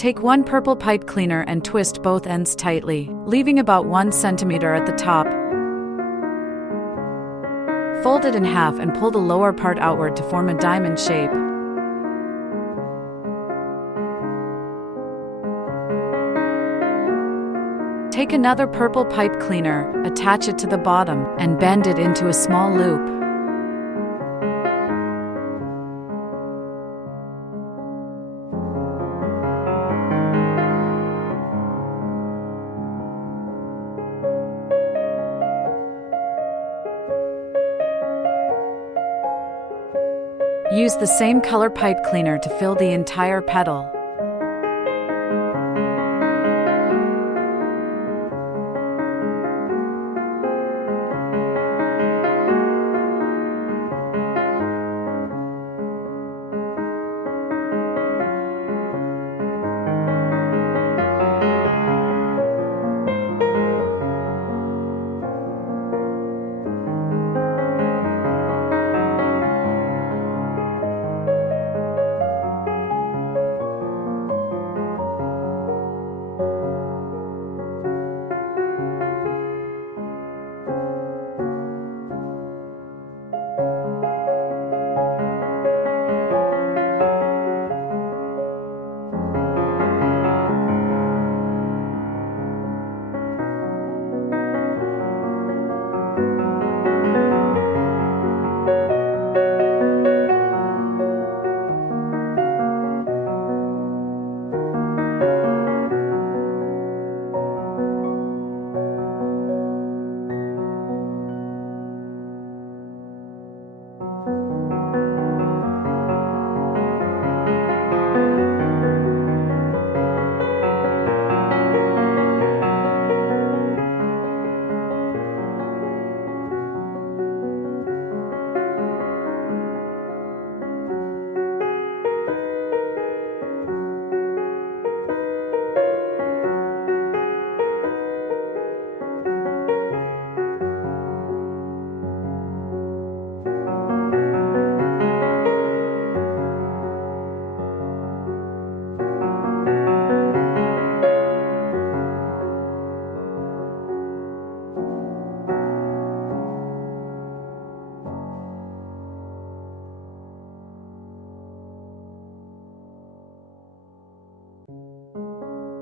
Take one purple pipe cleaner and twist both ends tightly, leaving about 1 centimeter at the top. Fold it in half and pull the lower part outward to form a diamond shape. Take another purple pipe cleaner, attach it to the bottom, and bend it into a small loop. Use the same color pipe cleaner to fill the entire petal.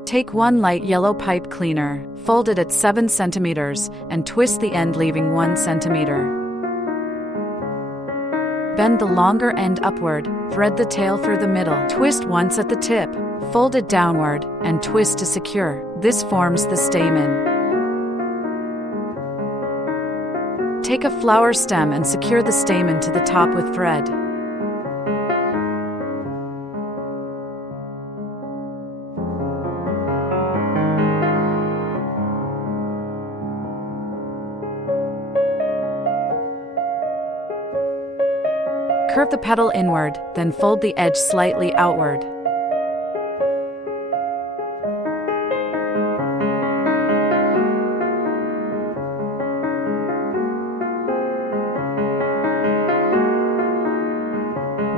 Take one light yellow pipe cleaner, fold it at 7 centimeters, and twist the end leaving 1 centimeter. Bend the longer end upward, thread the tail through the middle, twist once at the tip, fold it downward, and twist to secure. This forms the stamen. Take a flower stem and secure the stamen to the top with thread. Curve the petal inward, then fold the edge slightly outward.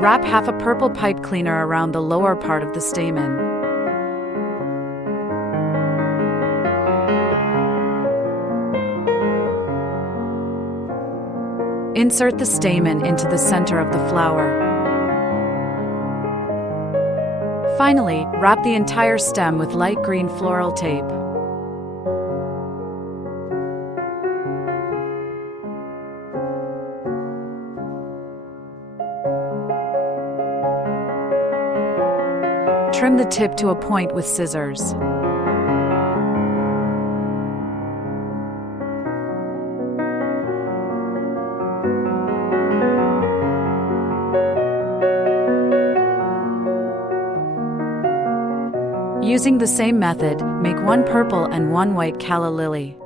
Wrap half a purple pipe cleaner around the lower part of the stamen. Insert the stamen into the center of the flower. Finally, wrap the entire stem with light green floral tape. Trim the tip to a point with scissors. Using the same method, make one purple and one white calla lily.